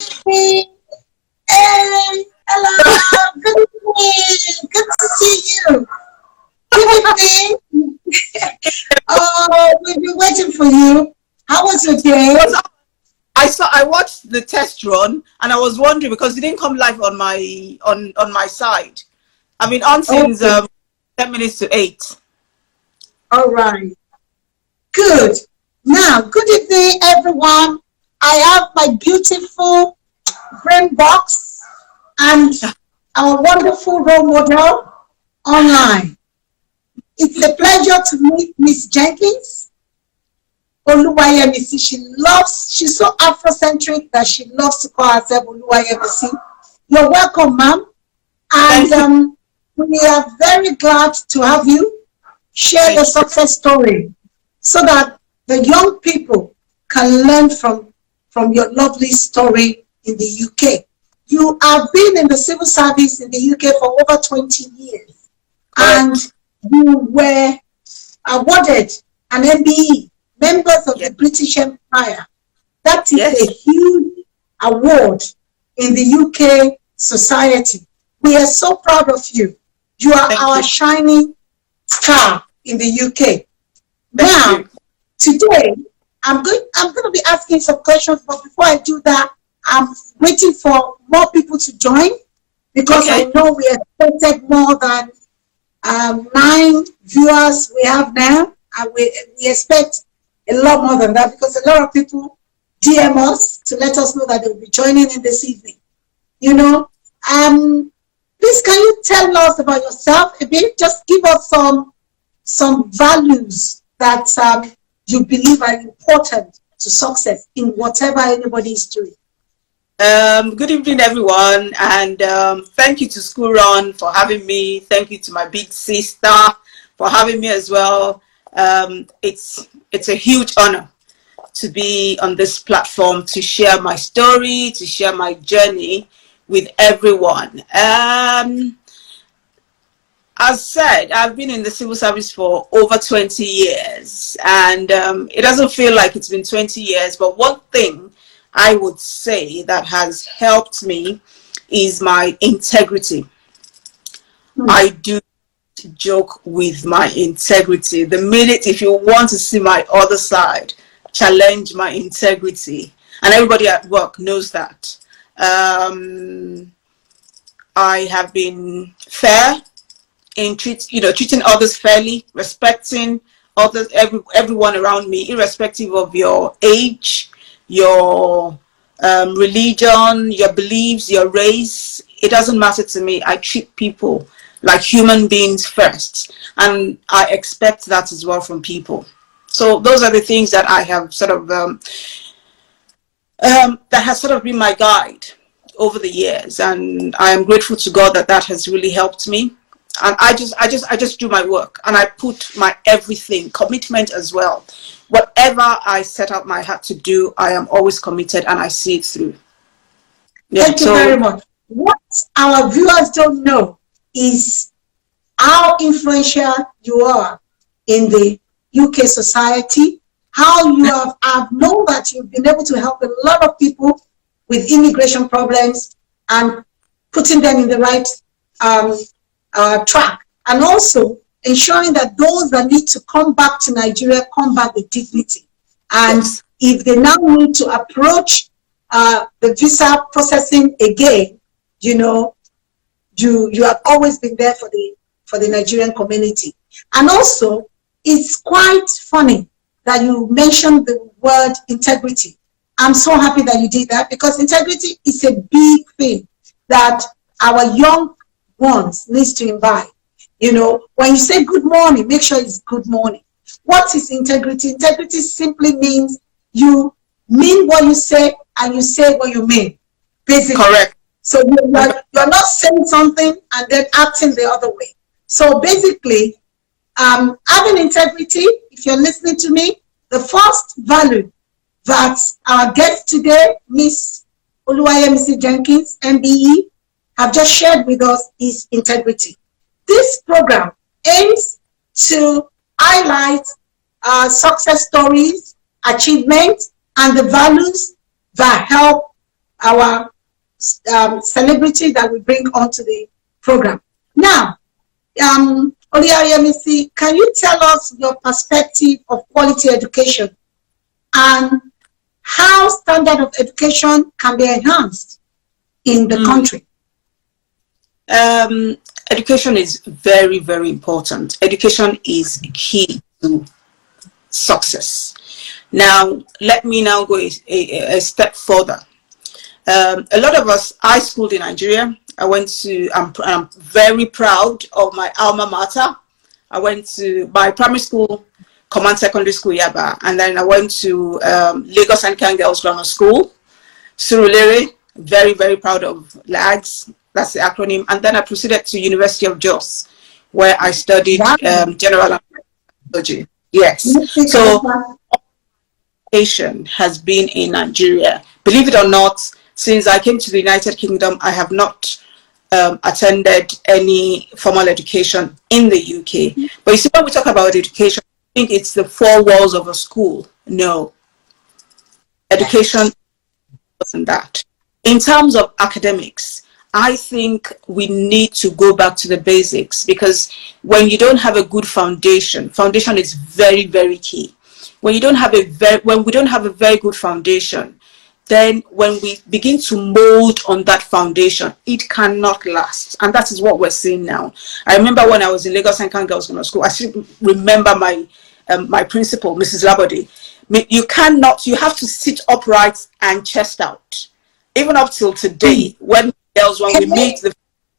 Hey, hey, hello, good evening, good to see you. Good evening. Oh, we've been waiting for you. How was your day? I watched the test run and I was wondering because it didn't come live on my side. I've been on since Okay, 10 minutes to 8. all right, good. Now, good evening, everyone. I have my beautiful brain box and our wonderful role model online. It's a pleasure to meet Miss Jenkins. Yemisi. She's so Afrocentric that she loves to call herself Yemisi. You're welcome, ma'am. And Thank you. we are very glad to have you share your Thank you. success story so that the young people can learn from your lovely story in the UK. You have been in the civil service in the UK for over 20 years, and Correct. you were awarded an MBE, Members of the Yes. British Empire. That is a Yes. huge award in the UK society. We are so proud of you. You are Thank our you. shining star in the UK. Thank Now, you. today, I'm going to be asking some questions, but before I do that, I'm waiting for more people to join because I Okay. know we expected more than 9 viewers we have now, and we expect a lot more than that because a lot of people DM us to let us know that they will be joining in this evening. You know, please can you tell us about yourself a bit? Just give us some values that you believe are important to success in whatever anybody is doing. Good evening, everyone, and thank you to School Run for having me. Thank you to my big sister for having me as well. It's a huge honor to be on this platform to share my story, to share my journey with everyone. As said, I've been in the civil service for over 20 years, and it doesn't feel like it's been 20 years, but one thing I would say that has helped me is my integrity. I do joke with my integrity. The minute, if you want to see my other side, challenge my integrity. And everybody at work knows that. I have been fair in treating others fairly, respecting others, everyone around me, irrespective of your age, your religion, your beliefs, your race. It doesn't matter to me. I treat people like human beings first, and I expect that as well from people. So those are the things that I have sort of that has sort of been my guide over the years, and I am grateful to God that that has really helped me. And I just do my work, and I put my everything, commitment as well. Whatever I set out my heart to do, I am always committed, and I see it through. Yeah. Thank you very So much. What our viewers don't know is how influential you are in the UK society, how you have known that you've been able to help a lot of people with immigration problems and putting them in the right track, and also ensuring that those that need to come back to Nigeria come back with dignity. And yes, if they now need to approach the visa processing again, you have always been there for the Nigerian community. And also, it's quite funny that you mentioned the word integrity. I'm so happy that you did that because integrity is a big thing that our young ones needs to imbibe. When you say good morning, make sure it's good morning. What is integrity? Integrity simply means you mean what you say and you say what you mean, basically. correct. So you're not saying something and then acting the other way. So basically, having integrity, if you're listening to me, the first value that our guest today, Miss Yemisi Jenkins, MBE, have just shared with us is integrity. This program aims to highlight success stories, achievements, and the values that help our celebrity that we bring onto the program. Now, Yemisi, can you tell us your perspective of quality education and how standard of education can be enhanced in the country? Education is very, very important. Education is key to success. Now, let me now go a step further. A lot of us, I schooled in Nigeria. I'm very proud of my alma mater. I went to my primary school, Command Secondary School, Yaba, and then I went to Lagos Anglican Girls Grammar School, Surulere, very, very proud of LAGS, that's the acronym, and then I proceeded to University of Jos, where I studied general anthropology. Yes, so education has been in Nigeria. Believe it or not, since I came to the United Kingdom, I have not attended any formal education in the UK. But you see, when we talk about education, I think it's the four walls of a school. No. Education wasn't that. In terms of academics, I think we need to go back to the basics, because when you don't have a good foundation is very, very key. When we don't have a very good foundation, then when we begin to mold on that foundation, it cannot last. And that is what we're seeing now. I remember when I was in Lagos Anglican Girls Grammar School, I still remember my principal, Mrs. Labode. You have to sit upright and chest out. Even up till today, when we meet the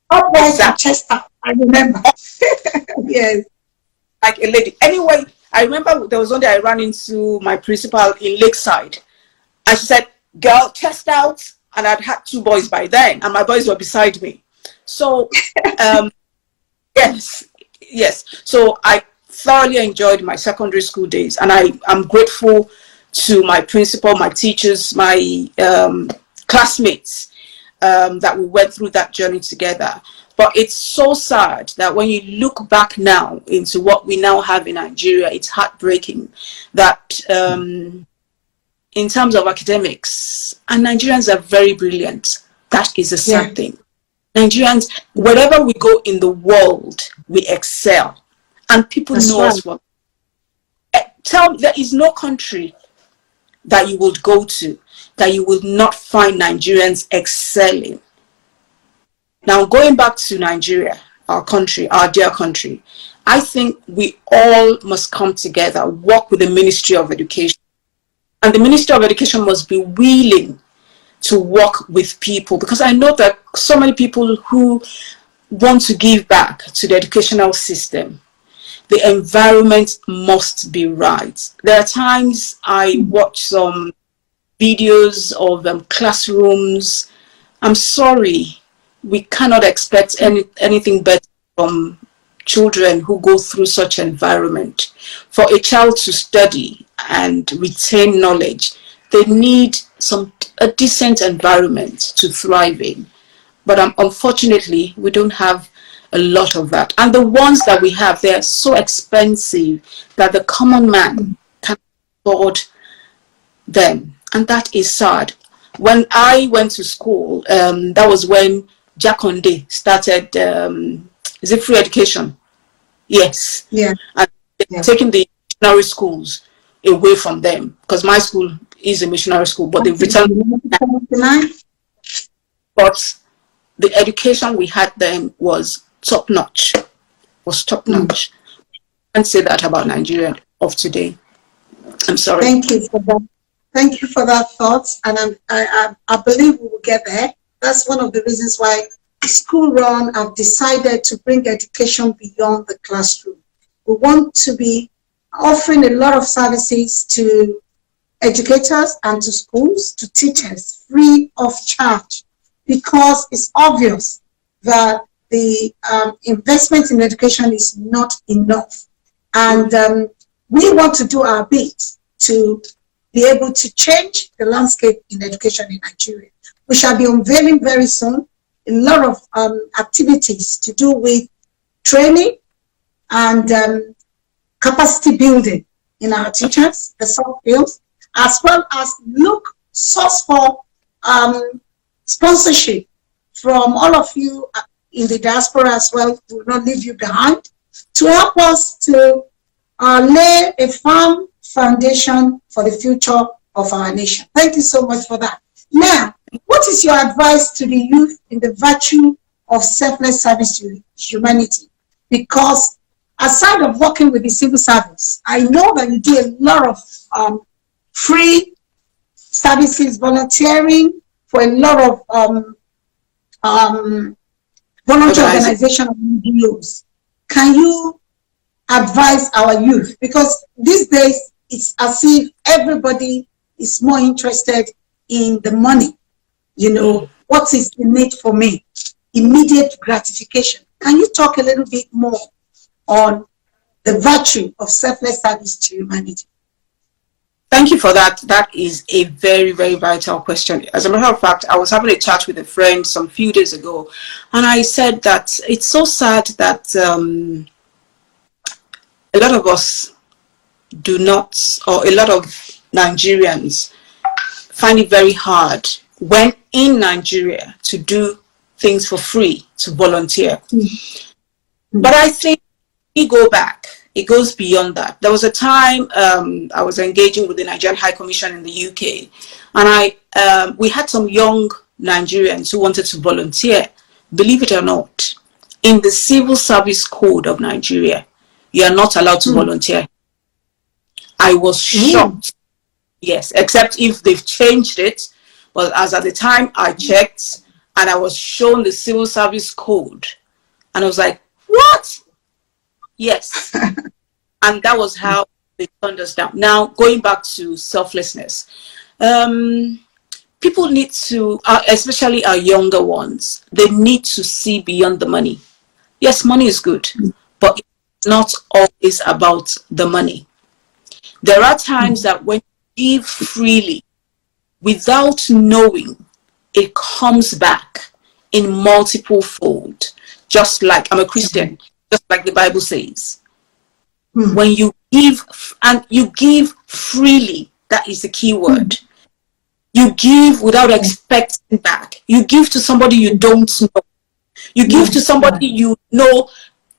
upright and chest out, I remember. Yes. Like a lady. Anyway, I remember there was one day I ran into my principal in Lakeside, and she said, "Girl, chest out," and I'd had two boys by then, and my boys were beside me. So, yes. So I thoroughly enjoyed my secondary school days, and I'm grateful to my principal, my teachers, my classmates, that we went through that journey together. But it's so sad that when you look back now into what we now have in Nigeria, it's heartbreaking that in terms of academics, and Nigerians are very brilliant. That is a sad thing. Nigerians, wherever we go in the world, we excel. And people know us well. There is no country that you would go to that you will not find Nigerians excelling. Now, going back to Nigeria, our country, our dear country, I think we all must come together, work with the Ministry of Education. And the Ministry of Education must be willing to work with people, because I know that so many people who want to give back to the educational system, the environment must be right. There are times I watch some videos of classrooms. I'm sorry, we cannot expect anything better from children who go through such environment. For a child to study and retain knowledge, they need a decent environment to thrive in. But unfortunately, we don't have a lot of that. And the ones that we have, they are so expensive that the common man can't afford them. And that is sad. When I went to school, that was when Jakonde started, is it free education? Yes. Yeah. And taking the missionary schools away from them, because my school is a missionary school, but they've returned. But the education we had then was top-notch. I can't say that about Nigeria of today. I'm sorry. Thank you for that. Thank you for that thought, and I believe we will get there. That's one of the reasons why School Run have decided to bring education beyond the classroom. We want to be offering a lot of services to educators and to schools, to teachers, free of charge, because it's obvious that the investment in education is not enough. And we want to do our bit to be able to change the landscape in education in Nigeria. We shall be unveiling very soon a lot of activities to do with training and capacity building in our teachers, the soft skills, as well as source for sponsorship from all of you in the diaspora as well. We will not leave you behind, to help us to lay a firm foundation for the future of our nation. Thank you so much for that. Now, what is your advice to the youth in the virtue of selfless service to humanity? Because aside of working with the civil service, I know that you do a lot of free services, volunteering for a lot of voluntary organization of NGOs. Can you advise our youth? Because these days, it's as if everybody is more interested in the money. You know, what is the need for me? Immediate gratification. Can you talk a little bit more on the virtue of selfless service to humanity? Thank you for that. That is a very, very vital question. As a matter of fact, I was having a chat with a friend some few days ago, and I said that it's so sad that a lot of us do not, or a lot of Nigerians find it very hard when in Nigeria to do things for free, to volunteer. But I think we go back. It goes beyond that. There was a time I was engaging with the Nigerian High Commission in the UK, and we had some young Nigerians who wanted to volunteer. Believe it or not, in the Civil Service Code of Nigeria, you are not allowed to volunteer. I was shocked. Yes, except if they've changed it. But as at the time I checked, and I was shown the Civil Service Code, and I was like, what? Yes. And that was how they turned us down. Now, going back to selflessness, people need to, especially our younger ones, they need to see beyond the money. Yes, money is good, but it's not always about the money. There are times that when you give freely, without knowing, it comes back in multiple fold. Just like, I'm a Christian, just like the Bible says. When you give, and you give freely, that is the key word. You give without expecting back. You give to somebody you don't know. You give to somebody you know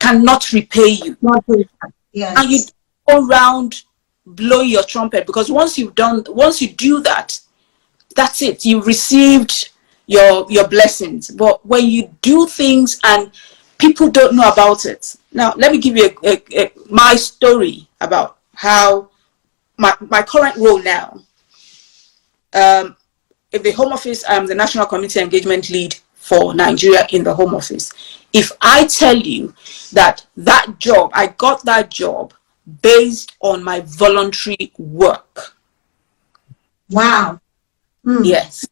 cannot repay you. Yes. And you go around blowing your trumpet, because once you do that, that's it. You've received your blessings. But when you do things and people don't know about it. Now, let me give you my story about how my current role now. In the Home Office, I'm the National Community Engagement Lead for Nigeria in the Home Office. If I tell you that job, I got that job based on my voluntary work. Wow. Yes.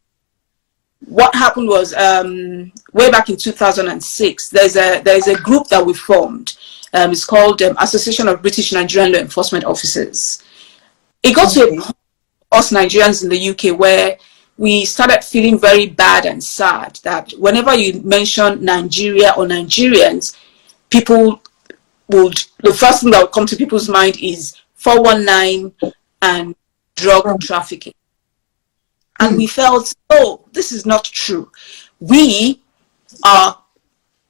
What happened was, way back in 2006, there's a group that we formed. It's called Association of British Nigerian Law Enforcement Officers. It got to a point, us Nigerians in the UK, where we started feeling very bad and sad that whenever you mention Nigeria or Nigerians, people would, the first thing that would come to people's mind is 419 and drug trafficking. And we felt, oh, this is not true. We are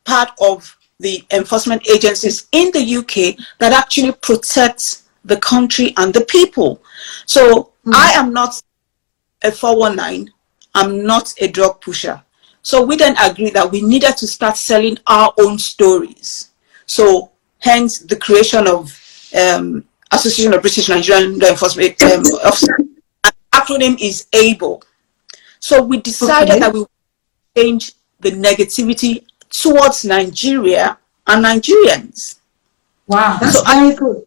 part of the enforcement agencies in the UK that actually protect the country and the people. So I am not a 419. I'm not a drug pusher. So we then agreed that we needed to start selling our own stories. So hence the creation of Association of British Nigerian Law Enforcement Officers. The acronym is ABLE. So we decided that we would change the negativity towards Nigeria and Nigerians. Wow, that's very good.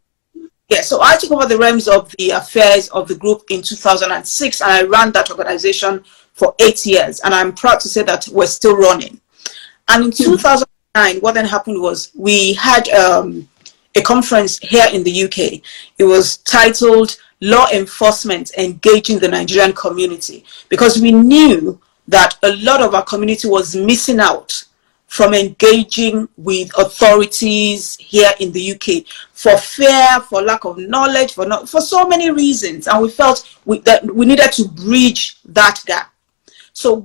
Yeah, so I took over the realms of the affairs of the group in 2006, and I ran that organization for 8 years. And I'm proud to say that we're still running. And in 2009, what then happened was we had a conference here in the UK. It was titled Law Enforcement Engaging the Nigerian Community, because we knew that a lot of our community was missing out from engaging with authorities here in the UK for fear, for lack of knowledge, for so many reasons. And we felt that we needed to bridge that gap. So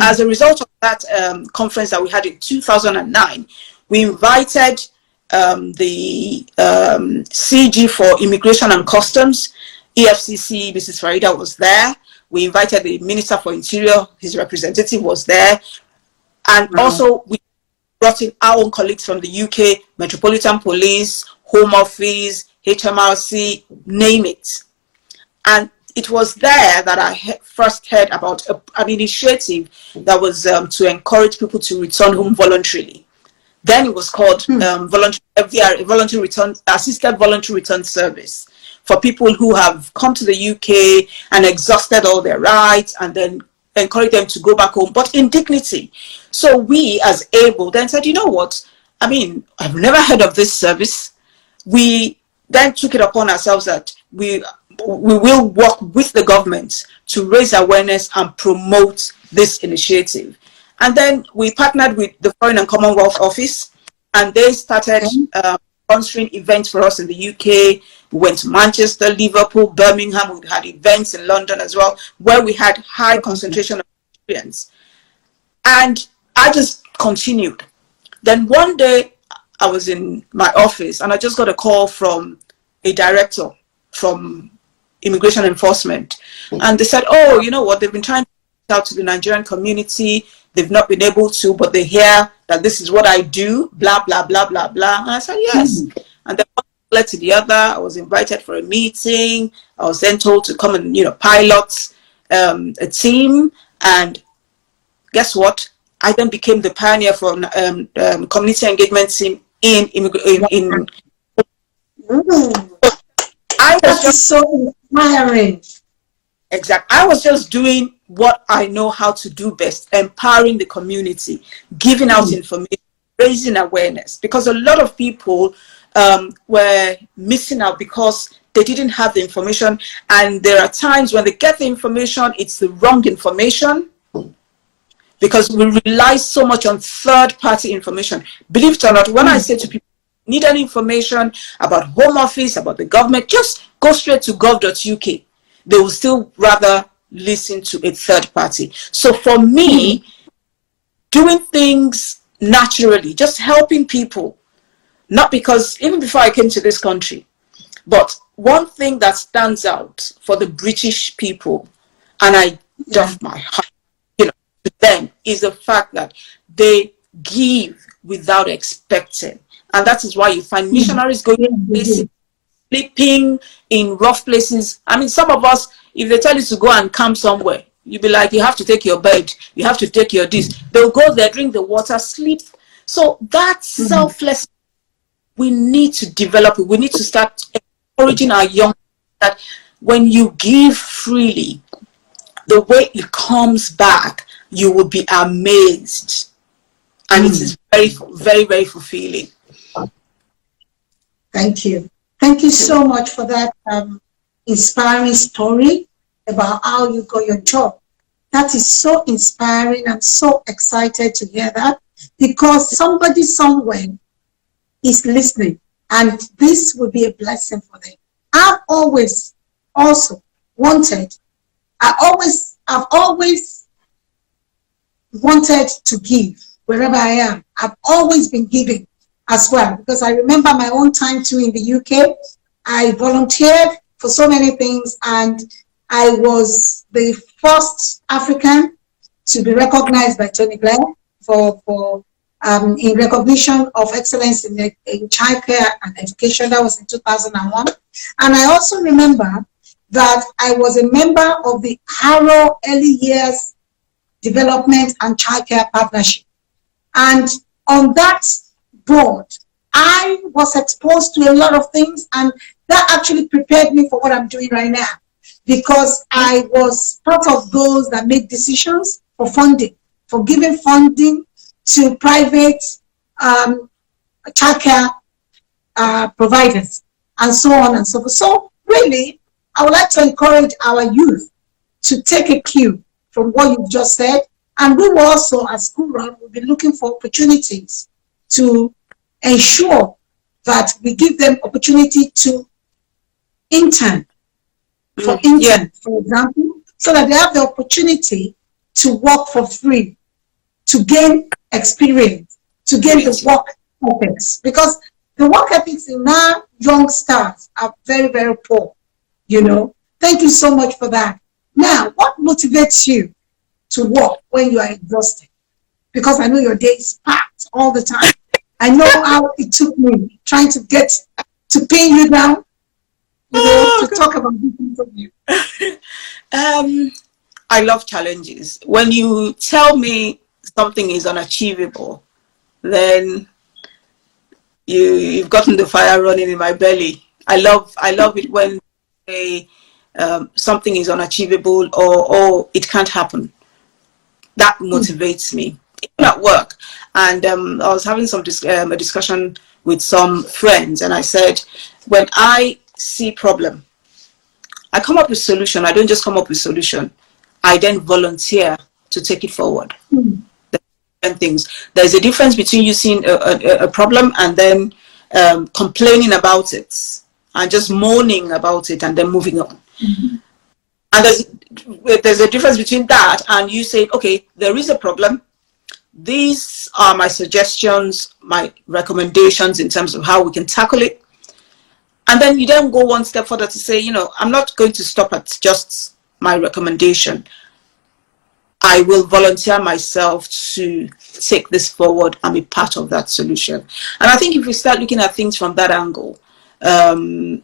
as a result of that conference that we had in 2009, we invited the CG for Immigration and Customs, EFCC, Mrs. Farida was there. We invited the Minister for Interior, his representative was there. And also we brought in our own colleagues from the UK, Metropolitan Police, Home Office, HMRC, name it. And it was there that I first heard about an initiative that was to encourage people to return home voluntarily. Then it was called voluntary return, assisted voluntary return service for people who have come to the UK and exhausted all their rights, and then encourage them to go back home, but in dignity. So we, as ABLE, then said, you know what? I mean, I've never heard of this service. We then took it upon ourselves that we will work with the government to raise awareness and promote this initiative. And then we partnered with the Foreign and Commonwealth Office, and they started sponsoring events for us in the UK. We went to Manchester, Liverpool, Birmingham. We had events in London as well, where we had high concentration of experience. And I just continued. Then one day I was in my office and I just got a call from a director from Immigration Enforcement. And they said, oh, you know what, they've been trying to reach out to the Nigerian community. They've not been able to, but they hear that this is what I do, blah, blah, blah, blah, blah. And I said, yes. And then one led to the other. I was invited for a meeting. I was then told to come and, pilot a team. And guess what? I then became the pioneer for community engagement team in I was just so inspiring. Exactly. I was just doing what I know how to do best, empowering the community, giving out information, raising awareness, because a lot of people were missing out because they didn't have the information. And there are times when they get the information, it's the wrong information, because we rely so much on third-party information. Believe it or not, when I say to people, need any information about Home Office, about the government, just go straight to gov.uk. They will still rather listen to a third party. So for me, doing things naturally, just helping people, not because, even before I came to this country, but one thing that stands out for the British people, and I doff my heart, to them, is the fact that they give without expecting. And that is why you find missionaries going to places, sleeping in rough places. I mean, some of us, if they tell you to go and camp somewhere, you'll be like, you have to take your bed, you have to take your this. They'll go there, drink the water, sleep. So that selfless, we need to develop it. We need to start encouraging our young that when you give freely, the way it comes back, you will be amazed. And it is very, very, very fulfilling. Thank you. Thank you so much for that inspiring story about how you got your job. That is so inspiring. I'm so excited to hear that, because somebody somewhere is listening, and this will be a blessing for them. I've always also wanted, I've always wanted to give wherever I am. I've always been giving as well, because I remember my own time too in the UK. I volunteered for so many things, and I was the first African to be recognized by Tony Blair for in recognition of excellence in childcare and education. That was in 2001. And I also remember that I was a member of the Harrow Early Years Development and Childcare Partnership. And on that board, I was exposed to a lot of things, and that actually prepared me for what I'm doing right now, because I was part of those that make decisions for funding, for giving funding to private childcare providers, and so on and so forth. So really, I would like to encourage our youth to take a cue from what you've just said, and we will also, as School Run, will be looking for opportunities to ensure that we give them opportunity to intern, for example, so that they have the opportunity to work for free, to gain experience, to gain the work ethics, because the work ethics in our young stars are very, very poor, you know. Thank you so much for that. Now, what motivates you to work when you are exhausted? Because I know your day is packed all the time. I know how it took me trying to get to pin you down, you know, to talk about this interview. I love challenges. When you tell me something is unachievable, then you've gotten the fire running in my belly. I love it when something is unachievable or it can't happen. That motivates me. Even at work, and I was having a discussion with some friends, and I said, when I see problem, I come up with solution. I don't just come up with solution. I then volunteer to take it forward. Things. There's a difference between you seeing a problem and then complaining about it and just moaning about it and then moving on. And there's a difference between that and you say, okay, there is a problem. These are my suggestions, my recommendations in terms of how we can tackle it. And then you then go one step further to say, you know, I'm not going to stop at just my recommendation. I will volunteer myself to take this forward and be part of that solution. And I think if we start looking at things from that angle,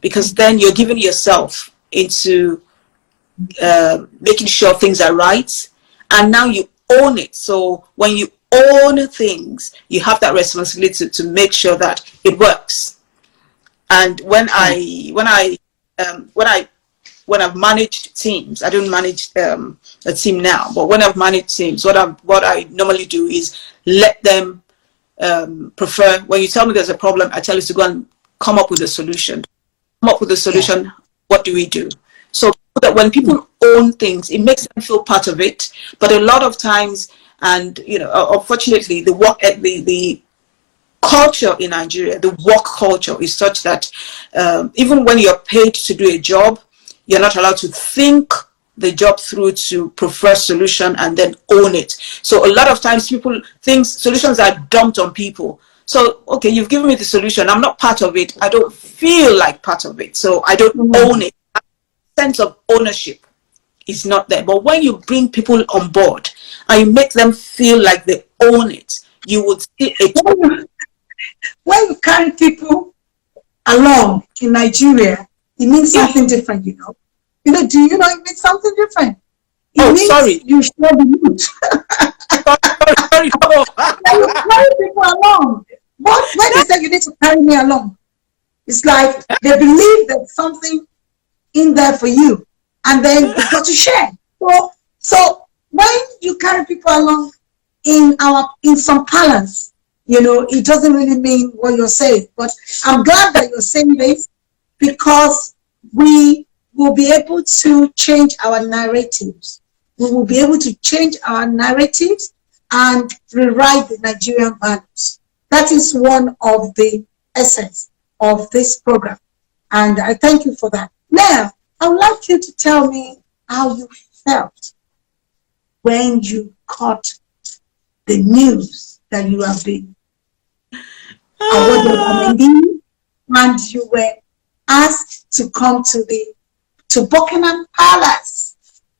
because then you're giving yourself into making sure things are right, and now you own it. So when you own things, you have that responsibility to make sure that it works. And when I've managed teams, I don't manage a team now, but when I've managed teams, what I normally do is let them prefer. When you tell me there's a problem, I tell you to go and come up with a solution. Come up with a solution. Yeah. What do we do? So that when people own things, it makes them feel part of it. But a lot of times, and you know, unfortunately, the culture in Nigeria, the work culture is such that even when you're paid to do a job, you're not allowed to think the job through to prefer solution and then own it. So a lot of times people think solutions are dumped on people. So, okay, you've given me the solution. I'm not part of it. I don't feel like part of it. So I don't own it. That sense of ownership is not there. But when you bring people on board and you make them feel like they own it, you would see it. When you carry people along in Nigeria, it means something different, you know. You know, do you know it means something different? It means sorry. You share the loot. sorry. When you carry people along, when they say you need to carry me along, it's like they believe there's something in there for you, and then you've got to share. So when you carry people along in some balance, you know, it doesn't really mean what you're saying. But I'm glad that you're saying this, because we will be able to change our narratives. We will be able to change our narratives and rewrite the Nigerian values. That is one of the essence of this program. And I thank you for that. Now, I would like you to tell me how you felt when you caught the news that you have been awarded and you were asked to come to Buckingham Palace.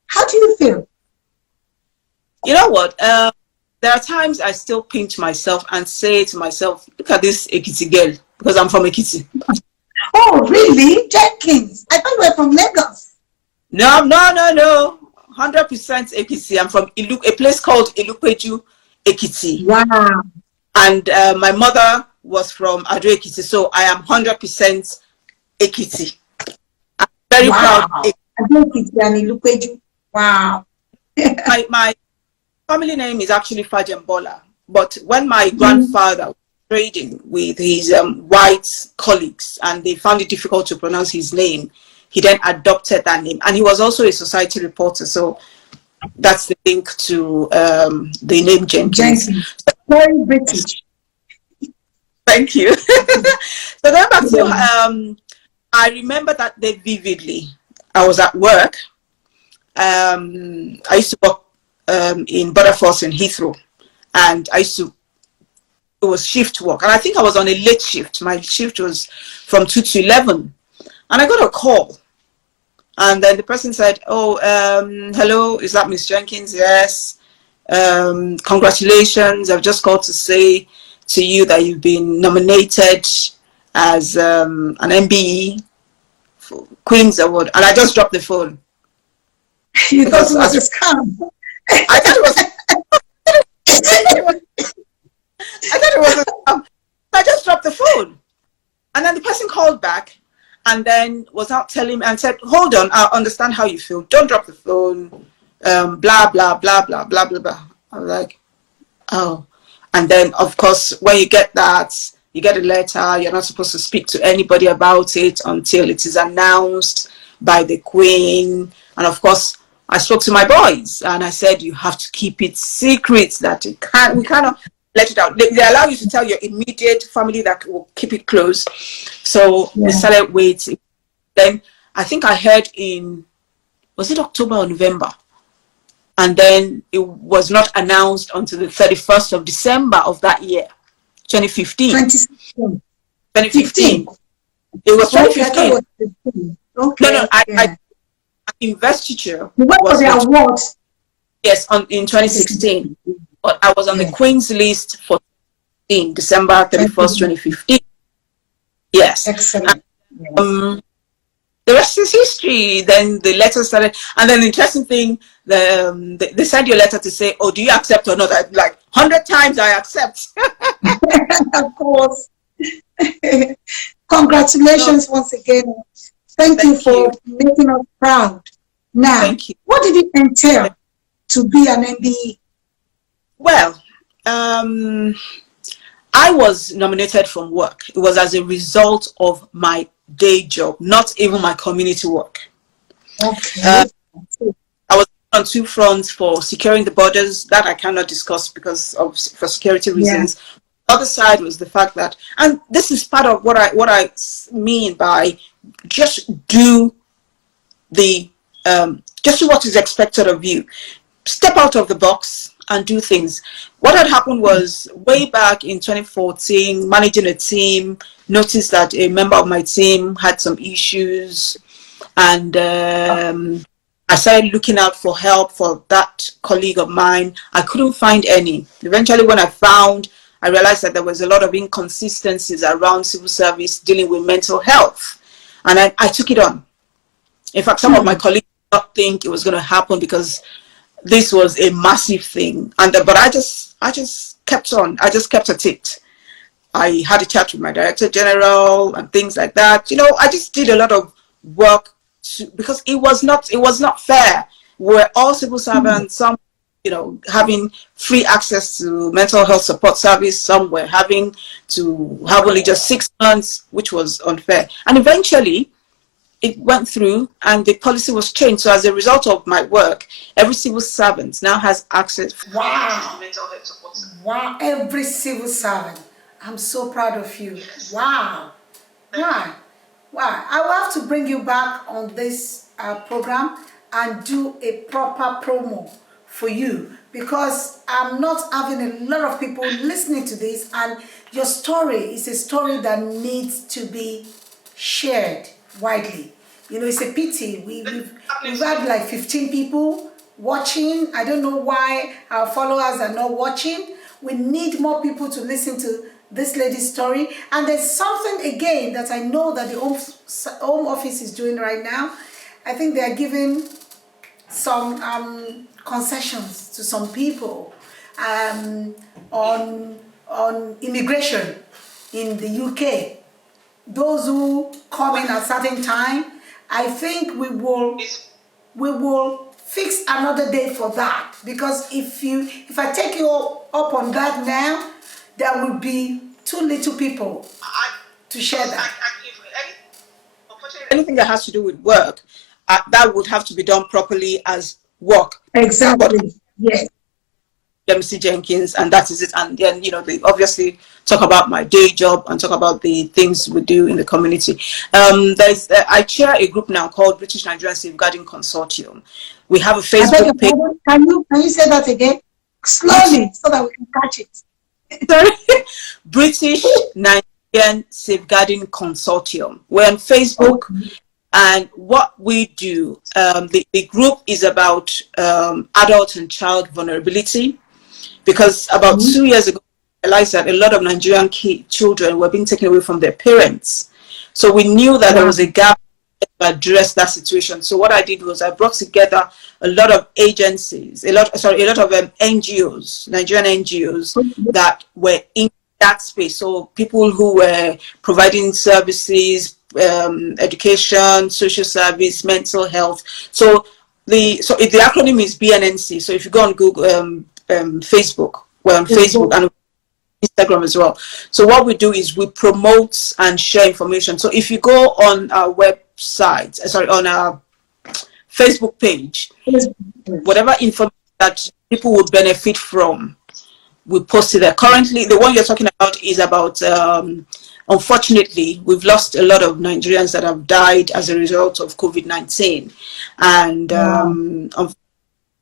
How do you feel? You know what? There are times I still pinch myself and say to myself, look at this Ekiti girl, because I'm from Ekiti. Oh, really? Jenkins? I thought you were from Lagos. No. 100% Ekiti. I'm from a place called Ilupeju, Ekiti. Wow. And my mother was from Ado Ekiti, so I am 100% Ekiti. I'm very proud. Ado Ekiti and Ilupeju. Wow. my family name is actually Fajembola, but when my grandfather was trading with his white colleagues and they found it difficult to pronounce his name, he then adopted that name. And he was also a society reporter, so that's the link to the name Jenkins. Very British. Thank you. So going back to, I remember that day vividly. I was at work. I used to work in Butterforce in Heathrow, and it was shift work, and I think I was on a late shift. My shift was from 2 to 11, and I got a call, and then the person said, "Oh, hello, is that Miss Jenkins?" Yes. Congratulations! I've just called to say to you that you've been nominated as an MBE for Queen's Award, and I just dropped the phone. You thought it was a scam? I thought it was. I thought it was a scam. I just dropped the phone, and then the person called back, and then was out telling me and said, "Hold on, I understand how you feel. Don't drop the phone. Blah blah blah blah blah blah blah." I was like, "Oh," and then of course when you get that, you get a letter. You're not supposed to speak to anybody about it until it is announced by the Queen, and of course. I spoke to my boys and I said, you have to keep it secret, that we cannot let it out. They allow you to tell your immediate family that will keep it close. So we started waiting. Then I think I heard was it October or November? And then it was not announced until the 31st of December of that year, 2015. 2015. It was 2015. Okay. No, investiture was the award. Yes, in 2016, but I was on the Queen's list for December 31st, 2015. Yes. Excellent. The rest is history. Then the letter started, and then the interesting thing, they sent you a letter to say, "Oh, do you accept or not?" Like 100 times, I accept. Of course. Congratulations once again. Thank you for making us proud. Now, what did it entail to be an MBE? Well, I was nominated from work. It was as a result of my day job, not even my community work. Okay. I was on two fronts for securing the borders that I cannot discuss for security reasons. The other side was the fact that, and this is part of what I mean by just do what is expected of you. Step out of the box and do things. What had happened was, way back in 2014, managing a team, noticed that a member of my team had some issues, and I started looking out for help for that colleague of mine. I couldn't find any. Eventually, when I realized that there was a lot of inconsistencies around civil service dealing with mental health, and I took it on. In fact, some of my colleagues did not think it was going to happen because this was a massive thing, but I just kept on. I just kept at it. I had a chat with my director general and things like that. I just did a lot of work because it was not fair. We're all civil servants. Some, having free access to mental health support service. Some were having to have only just 6 months, which was unfair. And eventually, it went through and the policy was changed. So as a result of my work, every civil servant now has access to mental health support. Wow, every civil servant. I'm so proud of you. Wow. Wow. I will have to bring you back on this program and do a proper promo for you, because I'm not having a lot of people listening to this, and your story is a story that needs to be shared widely. It's a pity. We've had like 15 people watching. I don't know why our followers are not watching. We need more people to listen to this lady's story. And there's something again that I know that the Home Office is doing right now. I think they are giving some concessions to some people on immigration in the UK. Those who come in at a certain time, I think we will fix another day for that, because if I take you up on that now, there will be too little people to share that. Anything that has to do with work, that would have to be done properly as work. Exactly. Yes. Yemisi Jenkins, and that is it. And then, they obviously talk about my day job and talk about the things we do in the community. I chair a group now called British Nigerian Safeguarding Consortium. We have a Facebook page. Can you say that again slowly so that we can catch it? Sorry, British Nigerian Safeguarding Consortium. We're on Facebook. Okay. And what we do, the group is about adult and child vulnerability, because about 2 years ago, I realized that a lot of Nigerian children were being taken away from their parents. So we knew that there was a gap to address that situation. So what I did was I brought together a lot of agencies, a lot of NGOs, Nigerian NGOs that were in that space. So people who were providing services, education, social service, mental health. So the acronym is BNNC. So if you go on Google, Facebook, we're on Facebook and Instagram as well. So what we do is we promote and share information. So if you go on our website, on our Facebook page, whatever information that people would benefit from, we post it there. Currently, the one you're talking about is about unfortunately, we've lost a lot of Nigerians that have died as a result of COVID-19, and a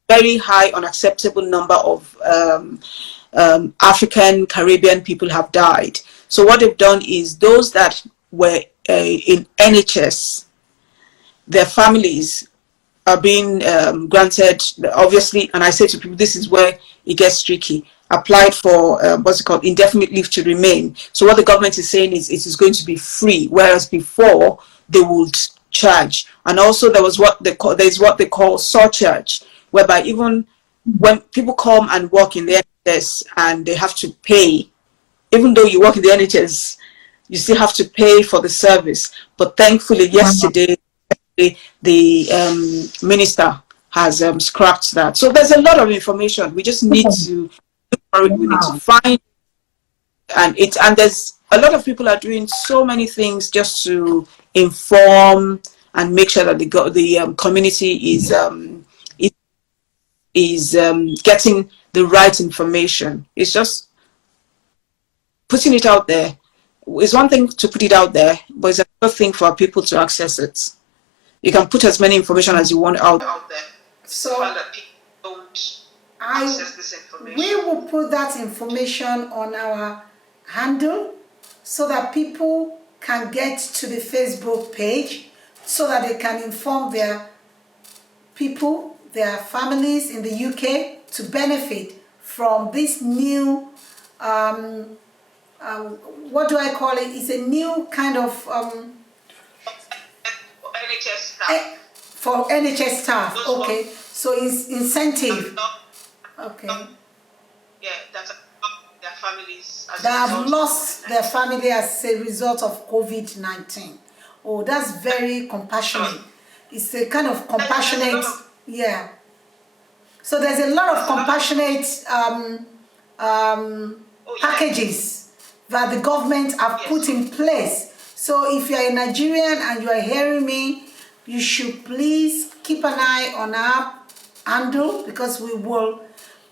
very high, unacceptable number of African, Caribbean people have died. So what they've done is those that were in NHS, their families are being granted, obviously, and I say to people, this is where it gets tricky, applied for indefinite leave to remain. So what the government is saying is it is going to be free, whereas before they would charge. And also there's what they call surcharge, whereby even when people come and work in the NHS and they have to pay, even though you work in the NHS, you still have to pay for the service. But thankfully yesterday the minister has scrapped that. So there's a lot of information. We just need to we need to find, and there's a lot of people are doing so many things just to inform and make sure that the community is getting the right information. It's just putting it out there. It's one thing to put it out there, but it's another thing for people to access it. You can put as many information as you want out there. So we will put that information on our handle so that people can get to the Facebook page so that they can inform their people, their families in the UK to benefit from this new, what do I call it? It's a new kind of NHS staff. For NHS staff, okay. So it's incentive. Okay. Yeah, that's their families. They have lost their family as a result of COVID-19. Oh, that's very compassionate. It's a kind of compassionate, yeah. So there's a lot of compassionate packages that the government have put in place. So if you're a Nigerian and you are hearing me, you should please keep an eye on our handle, because we will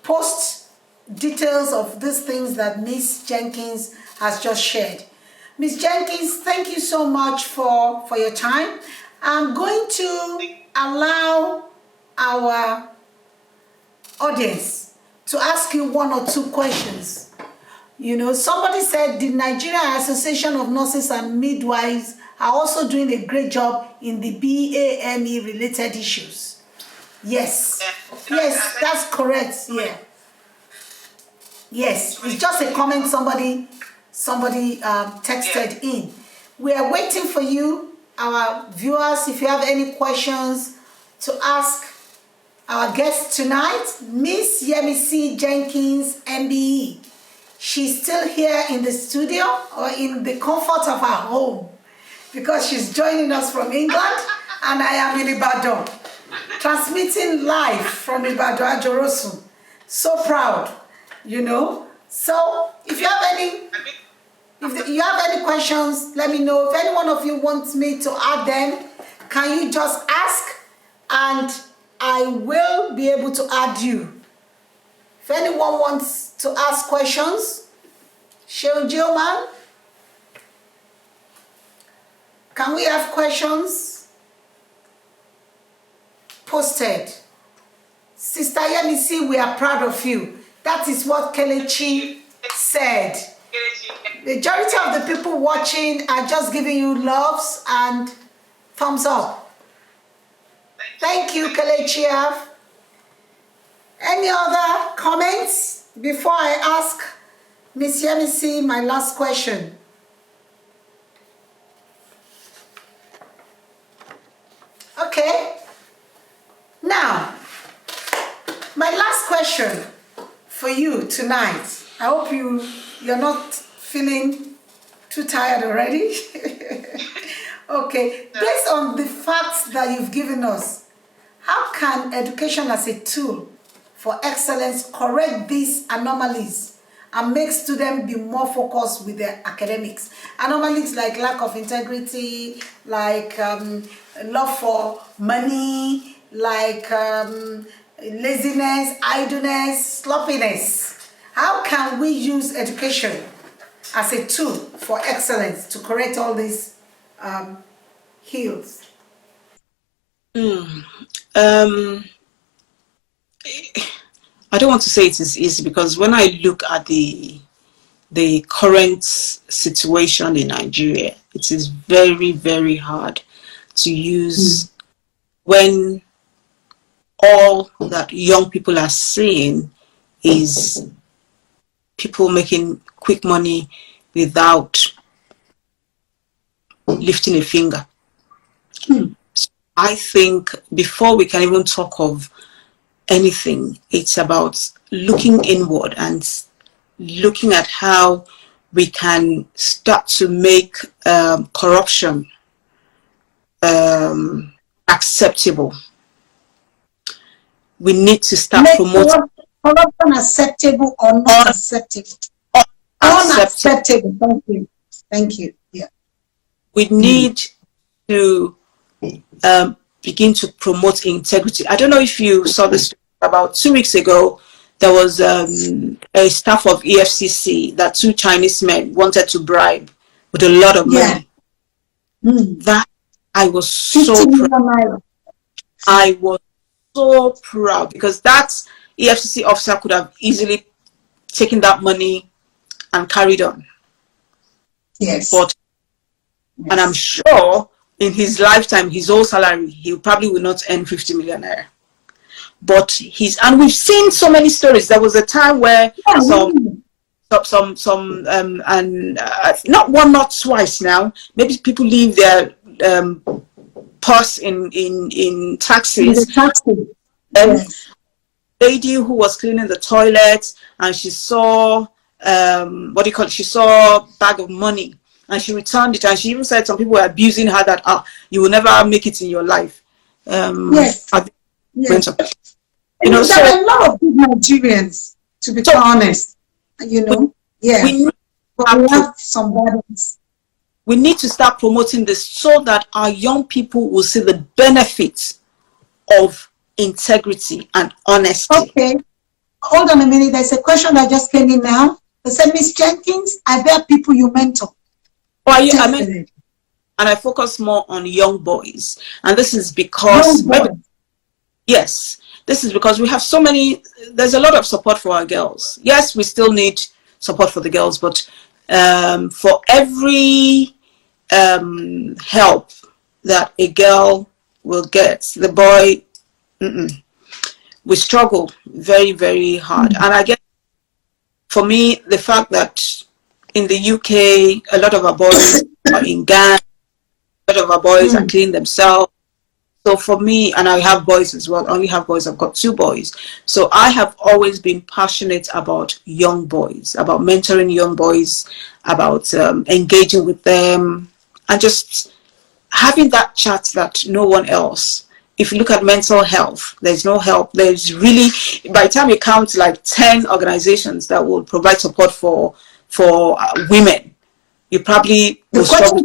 post details of these things that Ms. Jenkins has just shared. Ms. Jenkins, thank you so much for your time. I'm going to allow our audience to ask you one or two questions. You know, somebody said the Nigerian Association of Nurses and Midwives are also doing a great job in the BAME related issues. Yes, yes, that's correct. Yeah. Yes, it's just a comment somebody texted in. We are waiting for you, our viewers, if you have any questions to ask our guest tonight, Miss Yemisi Jenkins, MBE. She's still here in the studio or in the comfort of her home because she's joining us from England and I am in Ibadan, transmitting live from Ibadan, Ajorosun. So proud, you know. So if you have any questions, let me know. If any one of you wants me to add them, can you just ask and I will be able to add you. If anyone wants to ask questions, Sheon Gilman, can we have questions posted? Sister Yemisi, we are proud of you. That is what Kelechi said. The majority of the people watching are just giving you loves and thumbs up. Thank you, Kelechi. Any other comments before I ask Miss Yemisi my last question? Okay. Now, my last question for you tonight. I hope you're not feeling too tired already. Okay. Based on the facts that you've given us, how can education as a tool for excellence correct these anomalies and make students be more focused with their academics? Anomalies like lack of integrity, like love for money, like laziness, idleness, sloppiness. How can we use education as a tool for excellence to correct all these ills? I don't want to say it is easy, because when I look at the current situation in Nigeria, it is very, very hard to use when all that young people are seeing is people making quick money without lifting a finger. I think before we can even talk of anything, it's about looking inward and looking at how we can start to make corruption acceptable. We need to start promoting corruption acceptable or not acceptable. Unacceptable. Thank you. Thank you. Yeah. We need to begin to promote integrity. I don't know if you saw this about 2 weeks ago. There was a staff of EFCC that 2 Chinese men wanted to bribe with a lot of money. That I was so proud. I was so proud, because that EFCC officer could have easily taken that money and carried on. Yes. But and I'm sure in his lifetime, his whole salary, he probably will not earn 50 million naira. But and we've seen so many stories. There was a time where not one, not twice now. Maybe people leave their purse in taxis. Lady who was cleaning the toilet, and she saw she saw a bag of money, and she returned it, and she even said some people were abusing her, that you will never make it in your life. You know, there are a lot of good Nigerians, to be honest. You know, we have some burdens. We need to start promoting this so that our young people will see the benefits of integrity and honesty. Okay, hold on a minute. There's a question that just came in now. They said, Miss Jenkins, are there people you mentor? And I focus more on young boys, and this is because this is because we have so many. There's a lot of support for our girls. Yes, we still need support for the girls, but for every help that a girl will get, the boy, we struggle very, very hard. And I guess for me, the fact that in the UK, a lot of our boys are in gangs, a lot of our boys are cleaning themselves. So for me, and I have boys as well, I only have boys, I've got 2 boys. So I have always been passionate about young boys, about mentoring young boys, about engaging with them, and just having that chat that no one else. If you look at mental health, there's no help. There's really, by the time you count like 10 organizations that will provide support for women, you probably will struggle.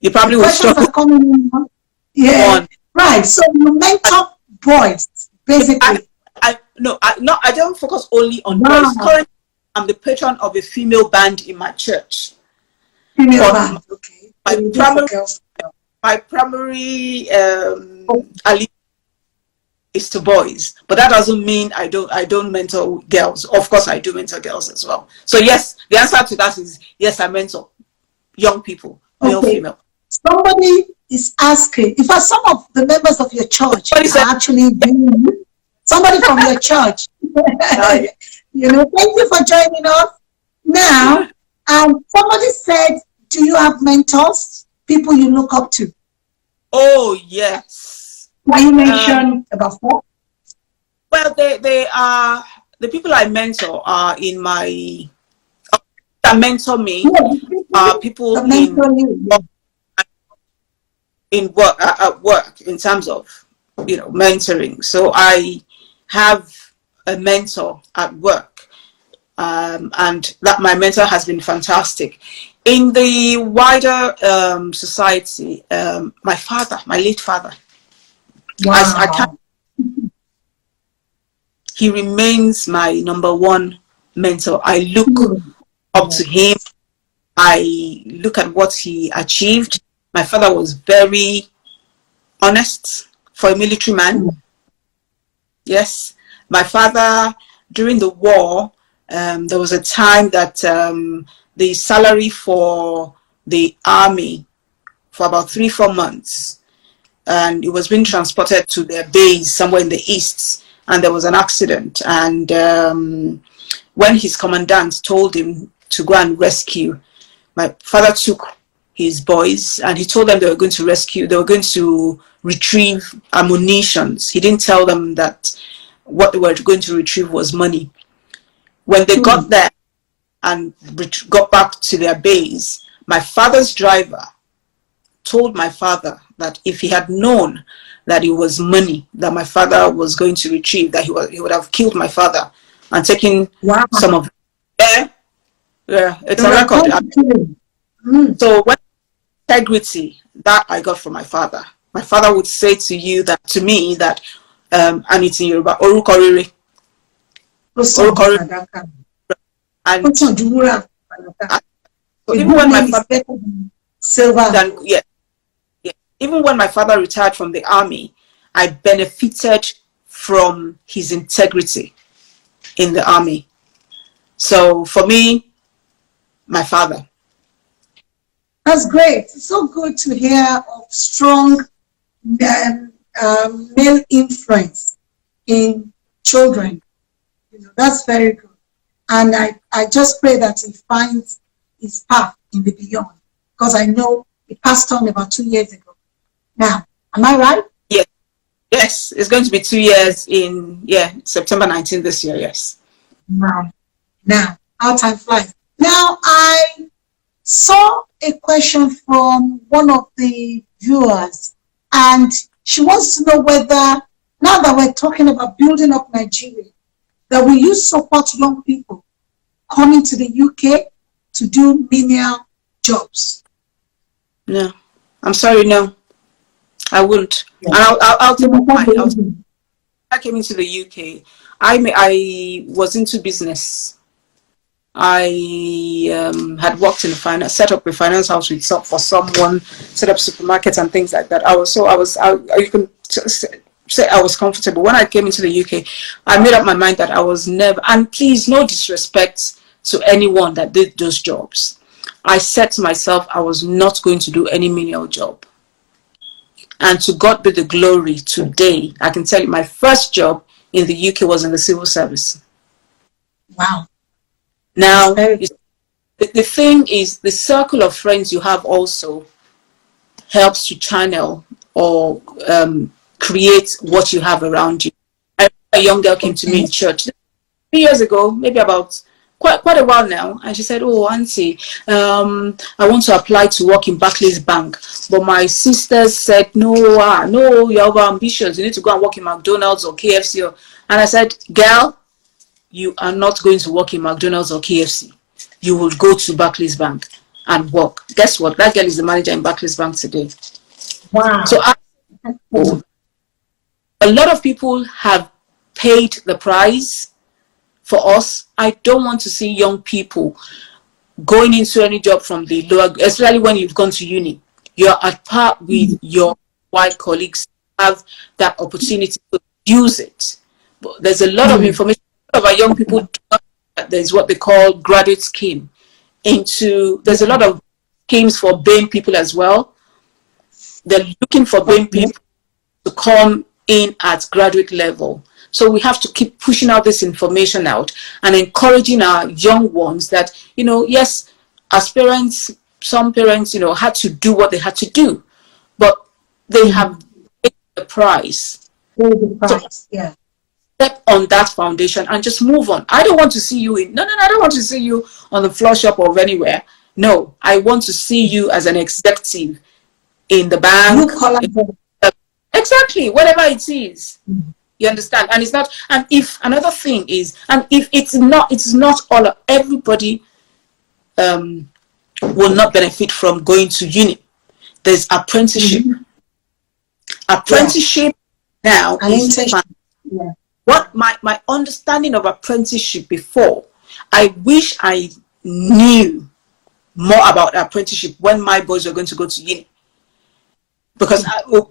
You probably will struggle. Yeah, right. So you mentor boys, basically. No, I don't focus only on Wow. boys. Currently, I'm the patron of a female band in my church. Female band, okay. My primary allegiance is to boys, but that doesn't mean I don't mentor girls. Of course, I do mentor girls as well. So yes, the answer to that is yes, I mentor young people, male, female. Somebody is asking, in fact, some of the members of your church are actually doing, somebody from your church. You know, thank you for joining us. Now, somebody said, do you have mentors, people you look up to? Oh, yes. Can you mention about four? Well, they are, the people I mentor are in my, that mentor me, are people in work, at work, in terms of, you know, mentoring. So I have a mentor at work, and that my mentor has been fantastic. In the wider society, my late father, wow. He remains my number one mentor. I look up to him. I look at what he achieved. My father was very honest for a military man. Yes. My father, during the war, there was a time that the salary for the army for about 3-4 months, and it was being transported to their base somewhere in the east, and there was an accident. And when his commandant told him to go and rescue, my father took his boys and he told them they were going to rescue, they were going to retrieve ammunitions. He didn't tell them that what they were going to retrieve was money. When they got there and got back to their base, my father's driver told my father that if he had known that it was money that my father was going to retrieve, that he would have killed my father and taken some of it. Yeah, it's a record. So when integrity that I got from my father would say to you that, to me, that and it's in Yoruba, orukorire. And so even when my father even when my father retired from the army, I benefited from his integrity in the army. So for me, my father. That's great. It's so good to hear of strong male influence in children. You know, that's very good. And I just pray that he finds his path in the beyond, because I know he passed on about 2 years ago. Now, am I right? Yes. Yes, it's going to be 2 years in, September 19th this year, yes. Wow. Now, how time flies. Now, I saw a question from one of the viewers, and she wants to know whether, now that we're talking about building up Nigeria, that we use support young people coming to the UK to do menial jobs. No, I'm sorry, no, I wouldn't. Yeah. And I'll tell you why. I came into the UK. I was into business. I had worked in finance, set up a finance house for someone, set up supermarkets and things like that. You can say I was comfortable. When I came into the UK, I made up my mind that I was never, and please, no disrespect to anyone that did those jobs. I said to myself, I was not going to do any menial job. And to God be the glory, today, I can tell you my first job in the UK was in the civil service. Wow. Now, the thing is, the circle of friends you have also helps to channel or create what you have around you. A young girl came to me in church 3 years ago, maybe about quite a while now, and she said, "Oh, auntie, I want to apply to work in Barclays Bank, but my sisters said no, you're over ambitious. You need to go and work in McDonald's or KFC." And I said, "Girl, you are not going to work in McDonald's or KFC. You will go to Barclays Bank and work." Guess what? That girl is the manager in Barclays Bank today. Wow. So a lot of people have paid the price for us. I don't want to see young people going into any job from the lower, especially when you've gone to uni. You're at par with your white colleagues, have that opportunity to use it. But there's a lot of information. A lot of our young people do not know that there's what they call graduate scheme. There's a lot of schemes for BAME people as well. They're looking for BAME people to come in at graduate level. So we have to keep pushing out this information out and encouraging our young ones that, yes, as parents, some parents, had to do what they had to do, but they have paid the price. So, step on that foundation and just move on. I don't want to see you I don't want to see you on the floor shop or anywhere. No, I want to see you as an executive in the bank. Exactly, whatever it is. You understand? And it's not, and if another thing is, and if it's not all, everybody will not benefit from going to uni. There's apprenticeship. Apprenticeship now is what my understanding of apprenticeship before. I wish I knew more about apprenticeship when my boys were going to go to uni. Because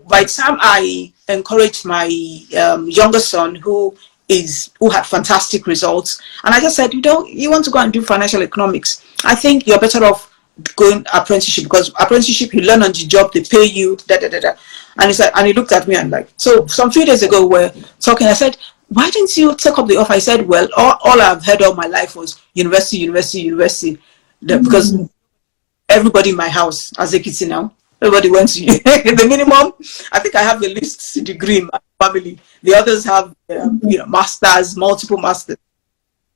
by the time I encouraged my younger son, who had fantastic results, and I just said, you want to go and do financial economics, I think you're better off going apprenticeship, because apprenticeship, you learn on the job, they pay you, And he said, and he looked at me and so some few days ago we're talking, I said, why didn't you take up the offer? I said, well, all I've heard all my life was university. Because everybody in my house, as a kid now, everybody went to the minimum. I think I have the least degree in my family. The others have, masters, multiple masters.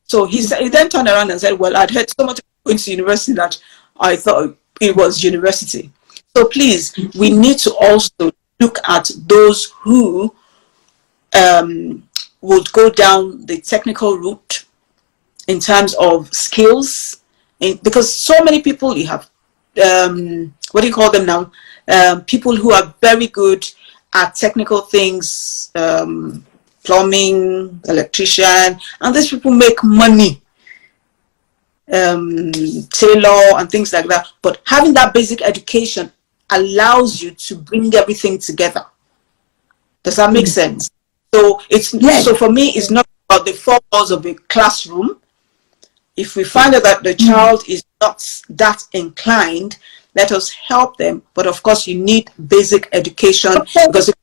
So he then turned around and said, well, I'd heard so much going to university that I thought it was university. So please, we need to also look at those who would go down the technical route in terms of skills, because so many people, you have what do you call them now? People who are very good at technical things, plumbing, electrician, and these people make money, tailor and things like that. But having that basic education allows you to bring everything together. Does that make sense? So so for me, it's not about the four walls of a classroom. If we find out that the child is not that inclined, let us help them. But of course, you need basic education, because if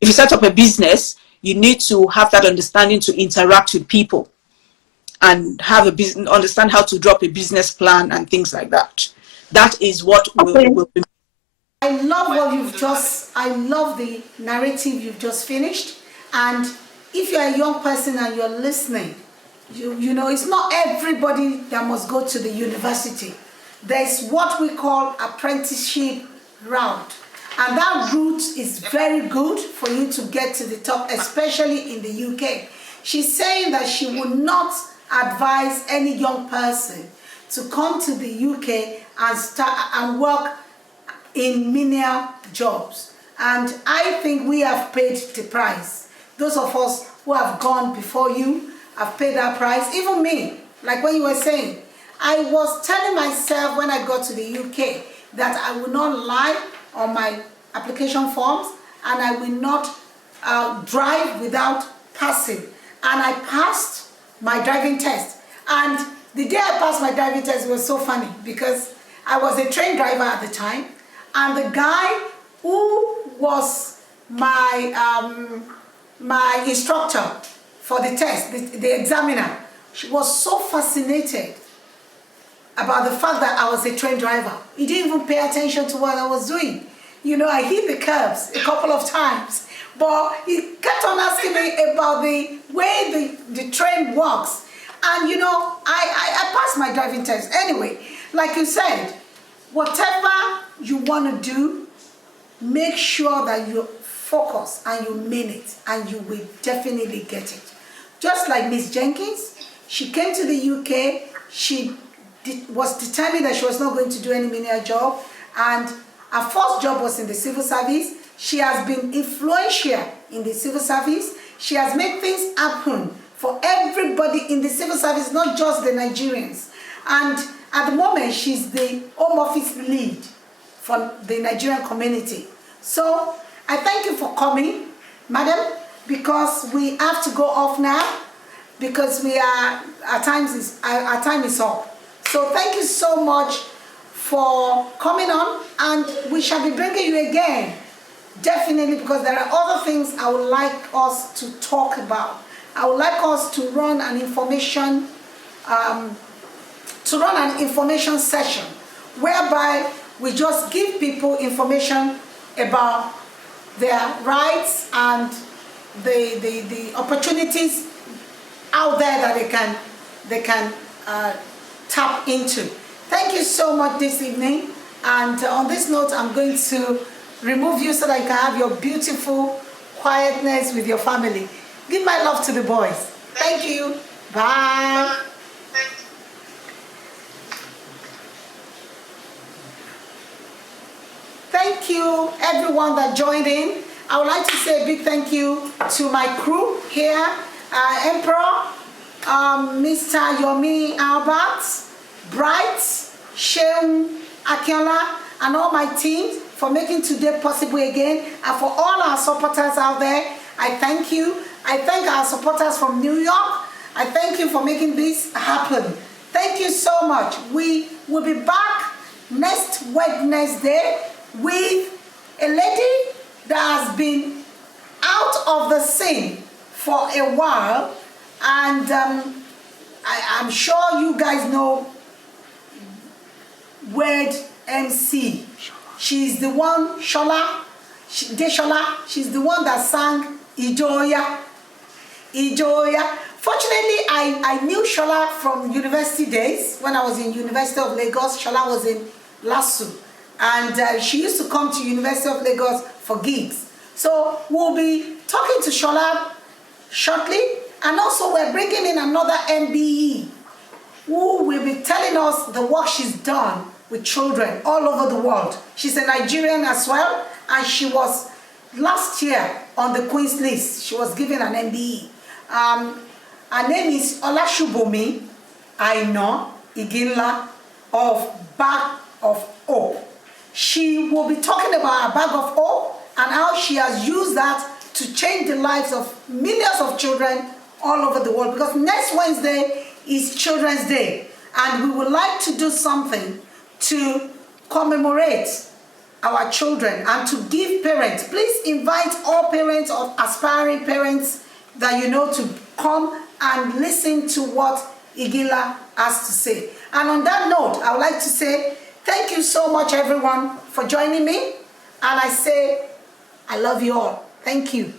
you set up a business, you need to have that understanding to interact with people and have understand how to drop a business plan and things like that. That is what will be. I love I love the narrative you've just finished. And if you're a young person and you're listening, you know, it's not everybody that must go to the university. There's what we call apprenticeship route. And that route is very good for you to get to the top, especially in the UK. She's saying that she would not advise any young person to come to the UK and start and work in menial jobs. And I think we have paid the price. Those of us who have gone before you have paid that price. Even me, like when you were saying, I was telling myself when I got to the UK that I will not lie on my application forms, and I will not drive without passing. And I passed my driving test. And the day I passed my driving test was so funny, because I was a train driver at the time, and the guy who was my my instructor for the test, the examiner, she was so fascinated about the fact that I was a train driver. He didn't even pay attention to what I was doing. You know, I hit the curbs a couple of times, but he kept on asking me about the way the train works. And you know, I passed my driving test. Anyway, like you said, whatever you want to do, make sure that you focus and you mean it, and you will definitely get it. Just like Miss Jenkins, she came to the UK, she was determined that she was not going to do any menial job, and her first job was in the civil service. She has been influential in the civil service. She has made things happen for everybody in the civil service, not just the Nigerians. And at the moment, she's the Home Office lead for the Nigerian community. So I thank you for coming, madam, because we have to go off now because our time is up. So thank you so much for coming on, and we shall be bringing you again, definitely, because there are other things I would like us to talk about. I would like us to run an information session whereby we just give people information about their rights and the opportunities out there that they can tap into. Thank you so much this evening, and on this note I'm going to remove you so that you can have your beautiful quietness with your family. Give my love to the boys. Thank you. Bye. Thank you everyone that joined in. I would like to say a big thank you to my crew here, Emperor, Mr. Yomi Albert, Bright, Sheung, Akiola, and all my teams for making today possible again. And for all our supporters out there, I thank you. I thank our supporters from New York. I thank you for making this happen. Thank you so much. We will be back next Wednesday with a lady that has been out of the scene for a while, and I'm sure you guys know Word MC. She's the one, Deshola, she's the one that sang Ijoya. Fortunately, I knew Shola from university days. When I was in University of Lagos, Shola was in LASU. And she used to come to University of Lagos for gigs. So we'll be talking to Shola shortly. And also we're bringing in another MBE who will be telling us the work she's done with children all over the world. She's a Nigerian as well. And she was last year on the Queen's list. She was given an MBE. Her name is Olashubomi Aina Iginla of Bag of Hope. She will be talking about her Bag of Hope and how she has used that to change the lives of millions of children all over the world, because next Wednesday is Children's Day and we would like to do something to commemorate our children and to give parents. Please invite all parents or aspiring parents that you know to come and listen to what Igila has to say. And on that note, I would like to say thank you so much everyone for joining me, and I say I love you all. Thank you.